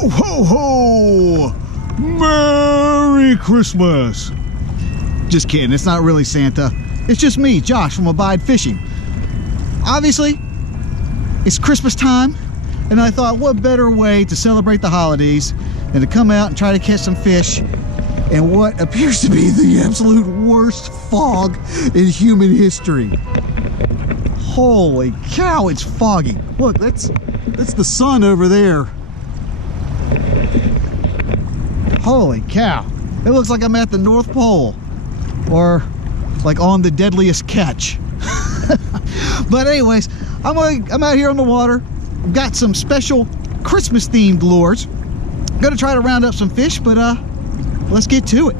Ho, ho, ho! Merry Christmas! Just kidding, it's not really Santa. It's just me, Josh from Abide Fishing. Obviously, it's Christmas time, and I thought what better way to celebrate the holidays than to come out and try to catch some fish in what appears to be the absolute worst fog in human history. Holy cow, it's foggy. Look, that's the sun over there. Holy cow. It looks like I'm at the North Pole or like on the deadliest catch. But anyways, I'm out here on the water. I've got some special Christmas themed lures. I'm gonna try to round up some fish, but let's get to it.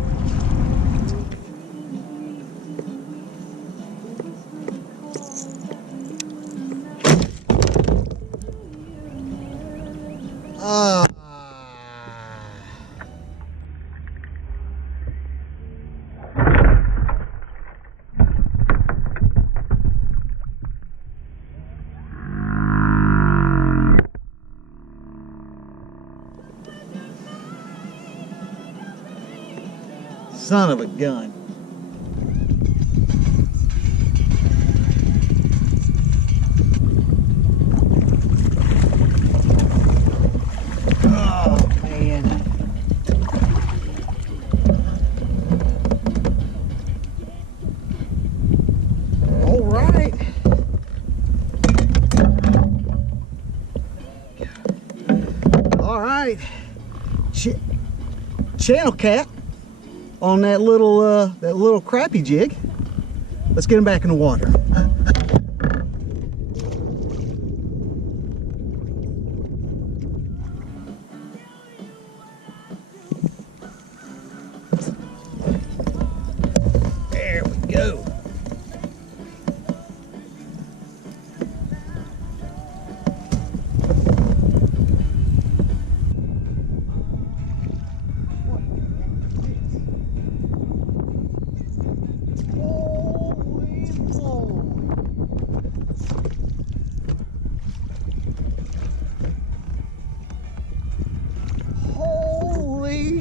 Son of a gun. Oh, man. All right. All right. Channel cat on that little crappie jig. Let's get him back in the water. There we go.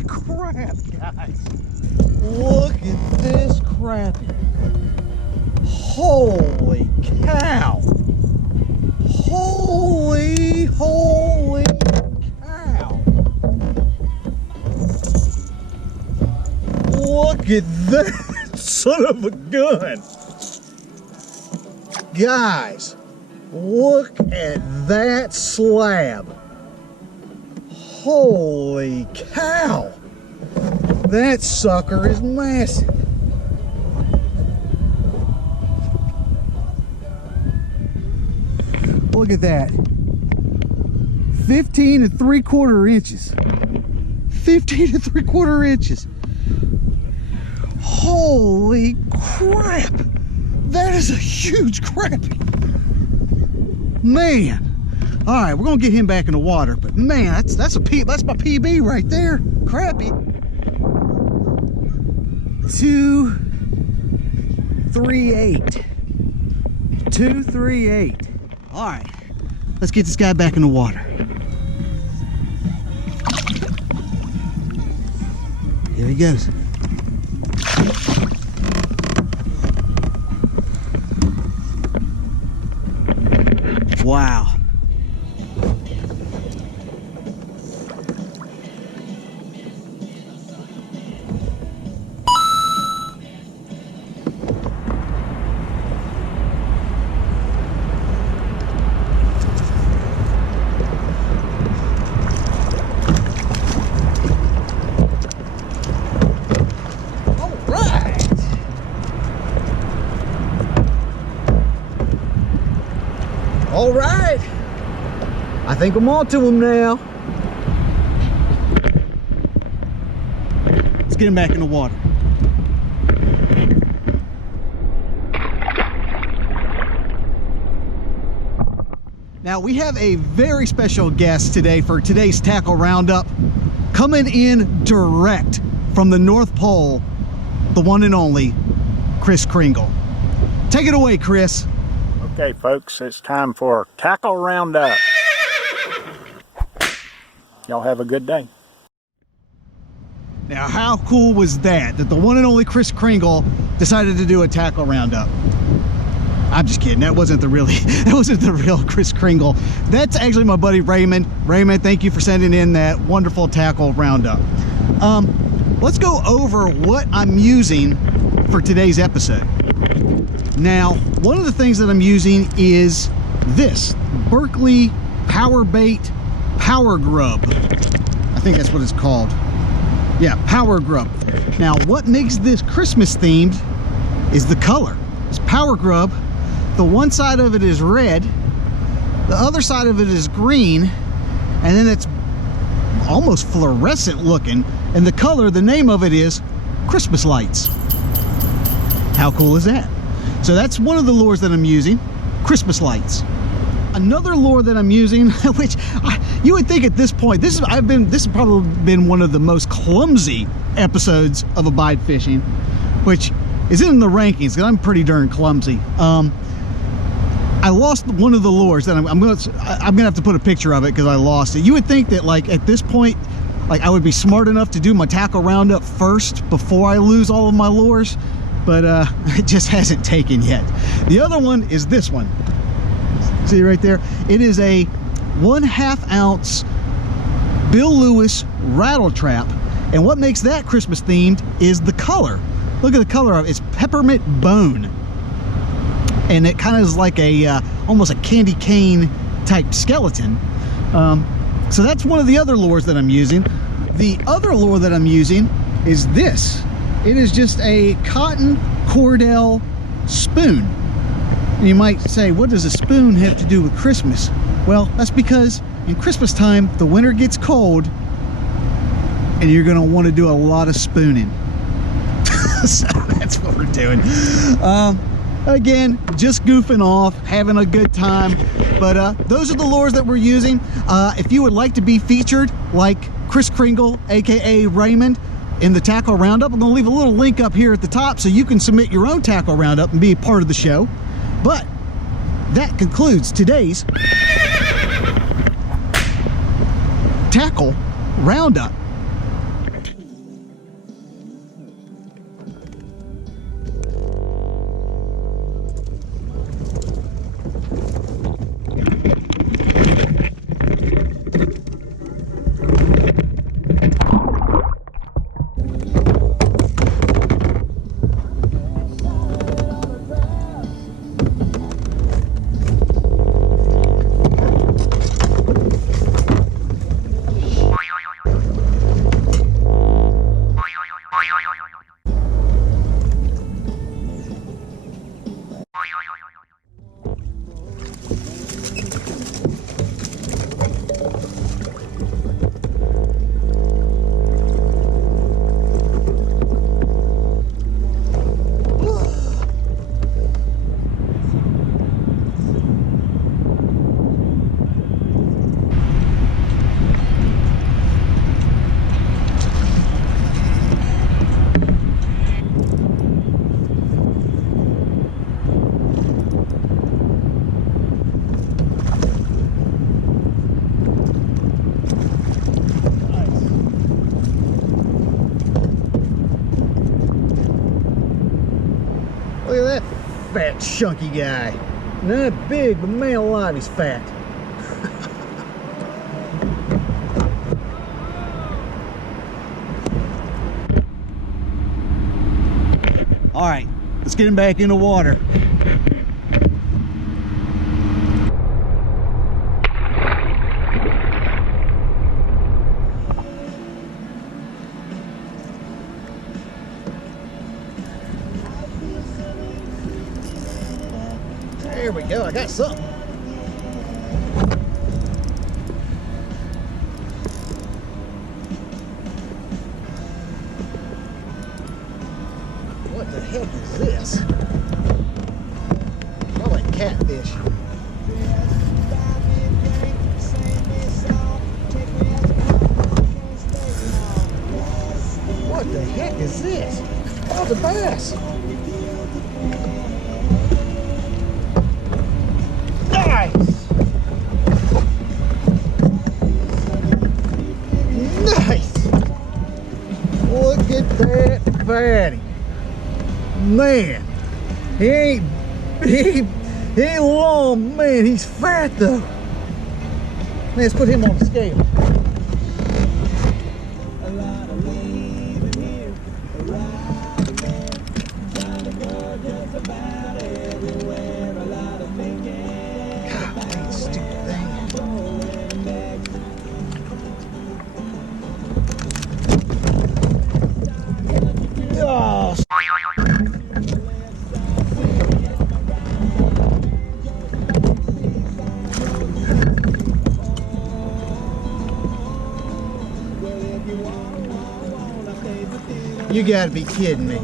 Crap, guys. Look at this crap. Holy cow. Holy cow. Look at that son of a gun. Guys, look at that slab. Holy cow. That sucker is massive. Look at that. 15 3/4 inches. 15 3/4 inches. Holy crap. That is a huge crappie. Man. All right, we're gonna get him back in the water, but man, that's my PB right there. Crappie. 238. 238. All right, let's get this guy back in the water. Here he goes. Wow. All right, I think I'm on to him now. Let's get him back in the water. Now we have a very special guest today for today's Tackle Roundup, coming in direct from the North Pole, the one and only Chris Kringle. Take it away, Chris. Okay, folks, it's time for Tackle Roundup. Y'all have a good day. Now, how cool was that the one and only Kris Kringle decided to do a tackle roundup? I'm just kidding. That wasn't the real Kris Kringle. That's actually my buddy Raymond. Raymond, thank you for sending in that wonderful tackle roundup. Let's go over what I'm using for today's episode. Now, one of the things that I'm using is this Berkeley Power Bait Power Grub. I think that's what it's called. Yeah, Power Grub. Now, what makes this Christmas themed is the color. It's Power Grub. The one side of it is red, the other side of it is green, and then it's almost fluorescent looking. And the color, the name of it is Christmas lights. How cool is that? So that's one of the lures that I'm using, Christmas lights. Another lure that I'm using, which you would think at this point, this has probably been one of the most clumsy episodes of Abide Fishing, which is in the rankings because I'm pretty darn clumsy. I lost one of the lures that I'm gonna have to put a picture of it because I lost it. You would think that like at this point, like I would be smart enough to do my tackle roundup first before I lose all of my lures, but it just hasn't taken yet. The other one is this one. See right there? It is a 1/2 ounce Bill Lewis rattle trap, and what makes that Christmas themed is the color. Look at the color of it. It's peppermint bone, and it kind of is like a almost a candy cane type skeleton. So that's one of the other lures that I'm using. The other lure that I'm using is this. It is just a cotton Cordell spoon. You might say, what does a spoon have to do with Christmas? Well, that's because in Christmas time, the winter gets cold and you're gonna want to do a lot of spooning. So that's what we're doing. Again, just goofing off, having a good time. But those are the lures that we're using. If you would like to be featured like Kris Kringle, AKA Raymond, in the tackle roundup, I'm gonna leave a little link up here at the top so you can submit your own tackle roundup and be a part of the show. But that concludes today's tackle roundup. Look at that fat, chunky guy. Not big, but man alive, he's fat. All right, let's get him back in the water. There we go, I got something. What the heck is this? Probably catfish. What the heck is this? Oh, it's a bass. Nice. man, he ain't long, man. He's fat though. Let's put him on the scale. Oh, you gotta be kidding me.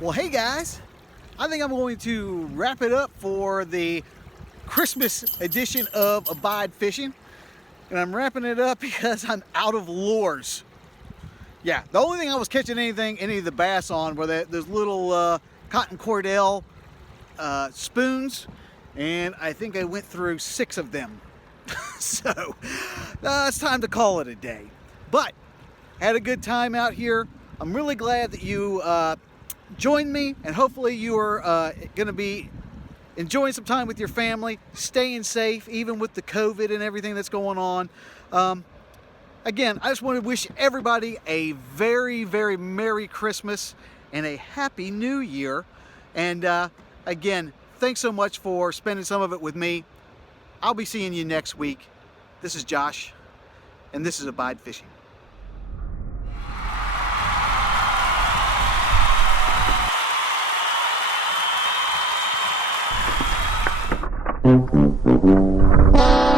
Well, hey guys, I think I'm going to wrap it up for the Christmas edition of Abide Fishing. And I'm wrapping it up because I'm out of lures. Yeah, the only thing I was catching any of the bass on were those little cotton Cordell spoons, and I think I went through 6 of them. So it's time to call it a day. But had a good time out here. I'm really glad that you joined me, and hopefully you are going to be enjoying some time with your family, staying safe, even with the COVID and everything that's going on. Again, I just want to wish everybody a very, very Merry Christmas and a Happy New Year. And again, thanks so much for spending some of it with me. I'll be seeing you next week. This is Josh, and this is Abide Fishing. Thank you.